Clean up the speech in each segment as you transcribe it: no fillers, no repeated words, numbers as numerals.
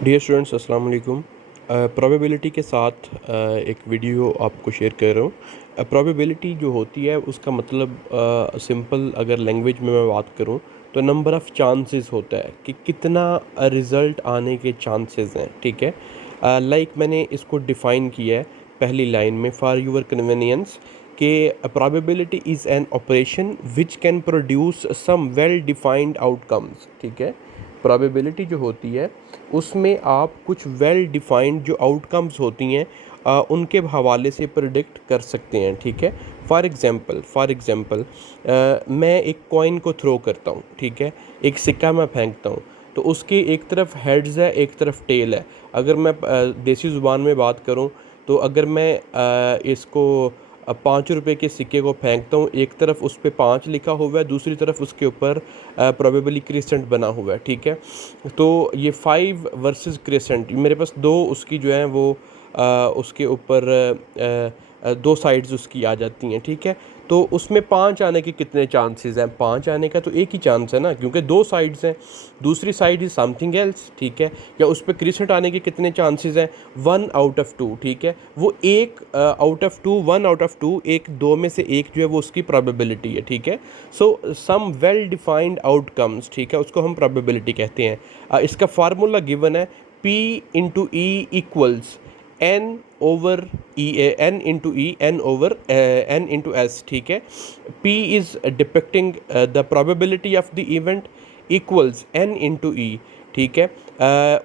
Dear students अस्सलाम वालेकुम। Probability के साथ एक वीडियो आपको शेयर कर रहा हूँ। प्रोबेबिलिटी जो होती है उसका मतलब सिंपल अगर लैंग्वेज में मैं बात करूँ तो नंबर ऑफ़ चांसेस होता है कि कितना रिज़ल्ट आने के चांसेस हैं। ठीक है, लाइक मैंने इसको डिफ़ाइन किया है पहली लाइन में फॉर यूर कन्वीनियंस कि probability is an operation which can produce some well defined outcomes. ठीक है, प्रोबेबिलिटी जो होती है उसमें आप कुछ वेल डिफाइंड जो आउटकम्स होती हैं उनके हवाले से प्रिडिक्ट कर सकते हैं। ठीक है, फॉर एग्ज़ाम्पल मैं एक कॉइन को थ्रो करता हूँ। ठीक है, एक सिक्का मैं फेंकता हूँ तो उसकी एक तरफ हेड्स है एक तरफ टेल है। अगर मैं देसी ज़ुबान में बात करूँ तो अगर मैं इसको 5 रुपए के सिक्के को फेंकता हूँ, एक तरफ उस पे 5 लिखा हुआ है, दूसरी तरफ उसके ऊपर प्रोबेबली क्रिसेंट बना हुआ है। ठीक है, तो ये 5 वर्सेस क्रिसेंट मेरे पास दो उसकी जो है वो उसके ऊपर दो साइड्स उसकी आ जाती हैं। ठीक है, तो उसमें 5 आने के कितने चांसेस हैं? 5 आने का तो एक ही चांस है ना, क्योंकि दो साइड्स हैं, दूसरी साइड इज़ समथिंग एल्स। ठीक है, या उस पे क्रिसेंट आने के कितने चांसेस हैं? 1 आउट ऑफ 2। ठीक है, वो एक आउट ऑफ 2, 1 आउट ऑफ 2, एक दो में से एक जो है वो उसकी प्रोबेबिलिटी है। ठीक है, so some well defined outcomes, ठीक है, उसको हम प्रोबेबिलिटी कहते हैं। इसका फार्मूला गिवन है P into E equals N over E, N into E, N over N into S. ठीक है, P is depicting the probability of the event equals N into E. ठीक है,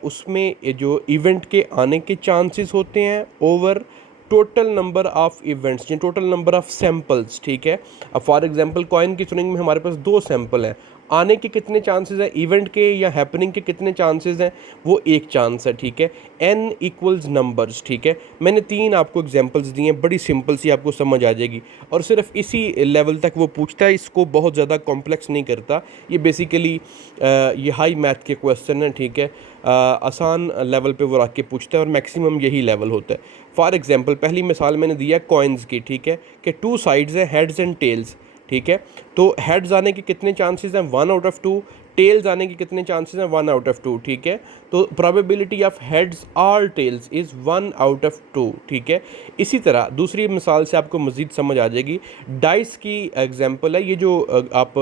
उसमें ये जो इवेंट के आने के चांसेस होते हैं over total number of events या टोटल नंबर ऑफ़ सैम्पल्स। ठीक है, अब फॉर एग्जांपल कॉइन की स्विंग में हमारे पास दो सैंपल हैं, आने के कितने चांसेस हैं? इवेंट के या हैपनिंग के कितने चांसेस हैं? वो एक चांस है। ठीक है, n इक्वल्स नंबर्स। ठीक है, मैंने तीन आपको एग्जांपल्स दिए हैं, बड़ी सिंपल सी आपको समझ आ जाएगी और सिर्फ इसी लेवल तक वो पूछता है, इसको बहुत ज़्यादा कॉम्प्लेक्स नहीं करता। ये बेसिकली ये हाई मैथ के क्वेश्चन हैं। ठीक है, आसान लेवल पे वो रख के पूछता है और मैक्सिमम यही लेवल होता है। फॉर एग्जांपल पहली मिसाल मैंने दिया कॉइन्स की। ठीक है, कि टू साइड्स हैं, हेड्स एंड टेल्स। ठीक है, तो हेड्स आने के कितने चांसेस हैं? 1 आउट ऑफ 2। टेल्स आने के कितने चांसेस हैं? 1 आउट ऑफ 2। ठीक है, तो प्रोबेबिलिटी ऑफ हेड्स और टेल्स इज़ 1 आउट ऑफ 2। ठीक है, इसी तरह दूसरी मिसाल से आपको मज़ीद समझ आ जाएगी। डाइस की एग्जांपल है, ये जो आप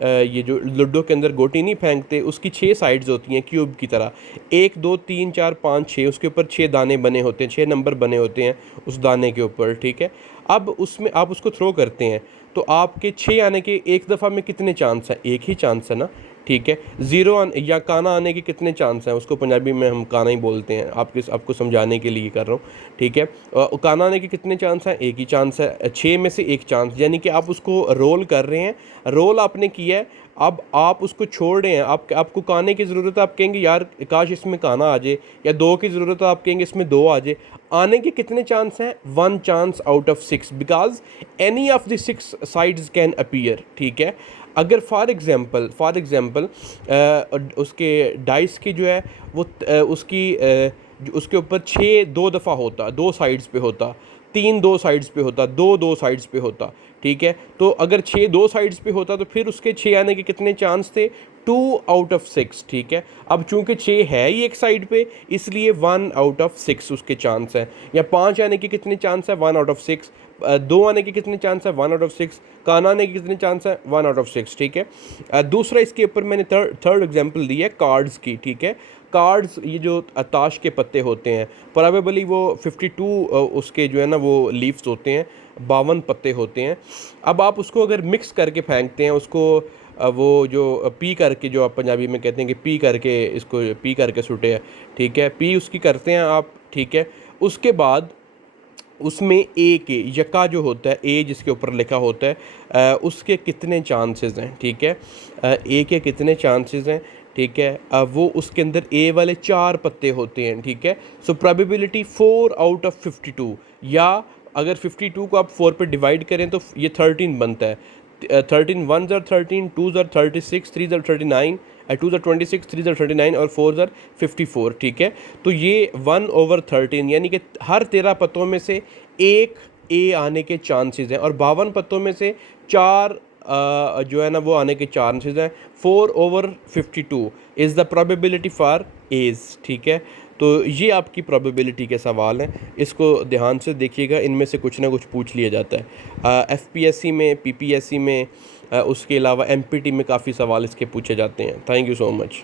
ये जो लूडो के अंदर गोटी नहीं फेंकते, उसकी 6 साइड्स होती हैं क्यूब की तरह, 1 2 3 4 5 6, उसके ऊपर 6 दाने बने होते हैं, 6 नंबर बने होते हैं उस दाने के ऊपर। ठीक है, अब उसमें आप उसको थ्रो करते हैं तो आपके 6 आने के एक दफ़ा में कितने चांस हैं? एक ही चांस है ना। ठीक है, ज़ीरो या काना आने के कितने चांस हैं? उसको पंजाबी में हम काना ही बोलते हैं, आपको समझाने के लिए कर रहा हूँ। ठीक है, काना आने के कितने चांस हैं? एक ही चांस है, 6 में से एक चांस, यानी कि आप उसको रोल कर रहे हैं, रोल आपने किया है, अब आप उसको छोड़ रहे हैं। आपको काने की ज़रूरत है, आप कहेंगे यार काश इसमें काना आ जाए, या दो की ज़रूरत है, आप कहेंगे इसमें दो आ जाए। आने के कितने चांस हैं? 1 chance out of 6, because any of the 6 sides can appear. ठीक है, अगर फॉर एग्ज़ाम्पल उसके डाइस की जो है वो उसके ऊपर 6 दो दफ़ा होता, दो साइड्स पे होता, 3 दो साइड्स पे होता, दो साइड्स पे होता। ठीक है, तो अगर 6 दो साइड्स पे होता तो फिर उसके 6 आने के कितने चांस थे? 2 आउट ऑफ 6। ठीक है, अब चूंकि 6 है ही एक साइड पे, इसलिए 1 आउट ऑफ 6 उसके चांस हैं। या 5 आने के कितने चांस है? 1 आउट ऑफ 6। 2 आने के कितने चांस है? 1 आउट ऑफ 6। कान आने के कितने चांस है? 1 आउट ऑफ 6। ठीक है, दूसरा इसके ऊपर मैंने थर्ड एग्जाम्पल दी है कार्ड्स की। ठीक है, कार्ड्स ये जो ताश के पत्ते होते हैं, प्रोबेबली वो 52 उसके जो है ना वो लीव्स होते हैं, 52 पत्ते होते हैं। अब आप उसको अगर मिक्स करके फेंकते हैं, उसको वो जो पी करके, जो आप पंजाबी में कहते हैं कि पी करके, इसको पी करके सुटे है। ठीक है, पी उसकी करते हैं आप। ठीक है, उसके बाद उसमें ए के यका जो होता है, ए जिसके ऊपर लिखा होता है, उसके कितने चांसेस हैं? ठीक है, ए के कितने चांसेस हैं? ठीक है, अब वो उसके अंदर ए वाले 4 पत्ते होते हैं। ठीक है, सो प्रोबेबिलिटी 4 आउट ऑफ 52, या अगर 52 को आप 4 पे डिवाइड करें तो ये 13 बनता है। 13 1 ज़र 13, 2 ज़र 36, 3 ज़र 39, 2 ज़र 26, 3 ज़र 39 और 4 ज़र 54। ठीक है, तो ये 1/13, यानी कि हर 13 पत्तों में से एक ए आने के चांसेस हैं और 52 पत्तों में से 4 जो है ना वो आने के चांसेस हैं। 4/52 is the probability for ace, ठीक है। तो ये आपकी प्रोबेबिलिटी के सवाल हैं, इसको ध्यान से देखिएगा, इनमें से कुछ ना कुछ पूछ लिया जाता है। एफपीएससी में, पीपीएससी में, उसके अलावा एमपीटी में काफ़ी सवाल इसके पूछे जाते हैं। Thank you so much.